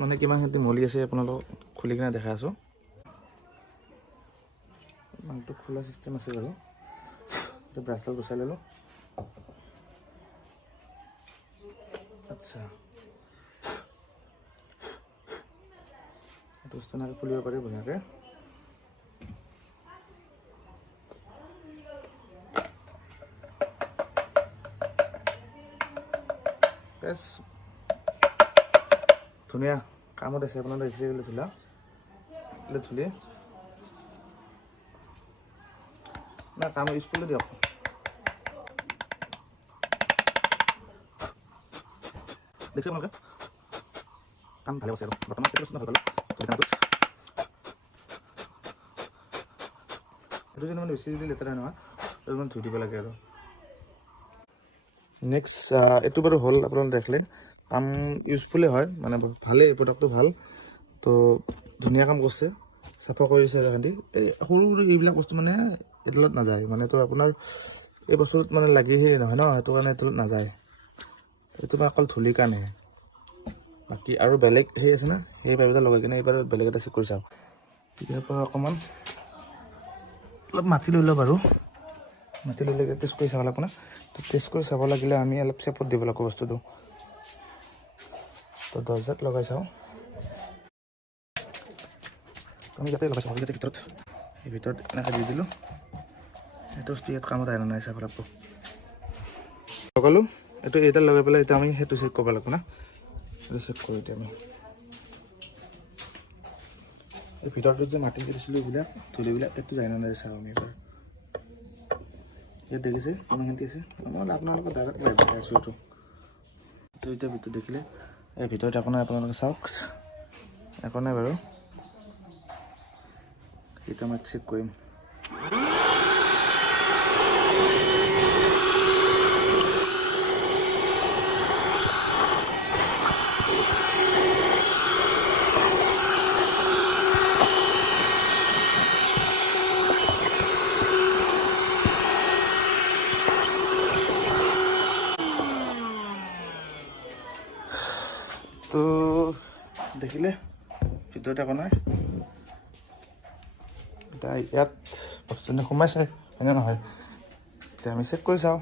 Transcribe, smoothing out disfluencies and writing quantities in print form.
মানে কিমানখিনি মলি আছে আপোনালোকক খুলি কিনে দেখাই আছোঁ। মাংসটো খোলা চিষ্টেম আছে বাৰু। এতিয়া ব্ৰাছডাল গুচাই ল'লোঁ। আচ্ছা, এইটো ষ্টেনাৰটো খুলিব পাৰি ধুনীয়াকৈ। বেছ ধুনীয়া কামত আছে। আপোনালোকে দেখিছে বুলি ধুলা ধুলি না কাম ইউজ কৰিলে দিয়ক। দেখিছে আপোনালোকে কাম ভালে আছে আৰু বৰ্তমান হৈ পালোঁ। এইটো যদি মানে বেছি যদি লেতেৰা নহয় এইটো মানে ধুই দিব লাগে আৰু। নেক্সট এইটো বাৰু হ'ল, আপোনালোকে দেখিলে কাম ইউজফুলে হয়, মানে ভালেই, প্ৰডাক্টটো ভাল। তো ধুনীয়া কাম কৰিছে, চাফা কৰিছে জেগাখিনি। এই সৰু সৰু এইবিলাক বস্তু মানে এইডালত নাযায়, মানে তো আপোনাৰ এই বস্তুত মানে লাগি সেই নহয় ন, সেইটো কাৰণে এইডালত নাযায়। এইটো মানে অকল ধূলিৰ কাৰণে। বাকী আৰু বেলেগ সেই আছে না, সেই পাইপডাল লগাই কিনে এইবাৰ বেলেগ এটা চেক কৰি চাওঁ। ইয়াৰ পৰা অকণমান অলপ মাটি লৈ লওঁ বাৰু। মাটি লৈ টেষ্ট কৰি চাব লাগিব না। তো টেষ্ট কৰি চাব লাগিলে আমি অলপ চেপত দিব লাগিব বস্তুটো। তো দৰ্জাত লগাই চাওঁ। আমি ইয়াতে লগাই চাওঁ, ইয়াতে ভিতৰত এই ভিতৰত এনেকৈ দি দিলোঁ। এইটো বস্তু ইয়াত কামত আহে নাই চাব লাগিব। লগালোঁ, এইটো এইডাল লগাই পেলাই এতিয়া আমি সেইটো চেক কৰিব লাগিব না। সেইটো চেক কৰোঁ এতিয়া আমি। এই ভিতৰটোত যে মাটি দিছিলোঁ এইবিলাক ধূলিবিলাক এইটো যায় নাই চাওঁ আমি এবাৰ। ইয়াত দেখিছে কিমানখিনি আছে। মই আপোনালোকৰ দাদাত পাই আছোঁ এইটো। তো এতিয়া ভিতৰত দেখিলে এই ভিতৰত একো নাই, আপোনালোকে চাওক একো নাই বাৰু। সেইটো মই চেক কৰিম। তো দেখিলে ভিতৰত একো নাই। এতিয়া ইয়াত বস্তুখিনি সোমাইছে হয়নে নহয়, এতিয়া আমি চেক কৰি চাওঁ।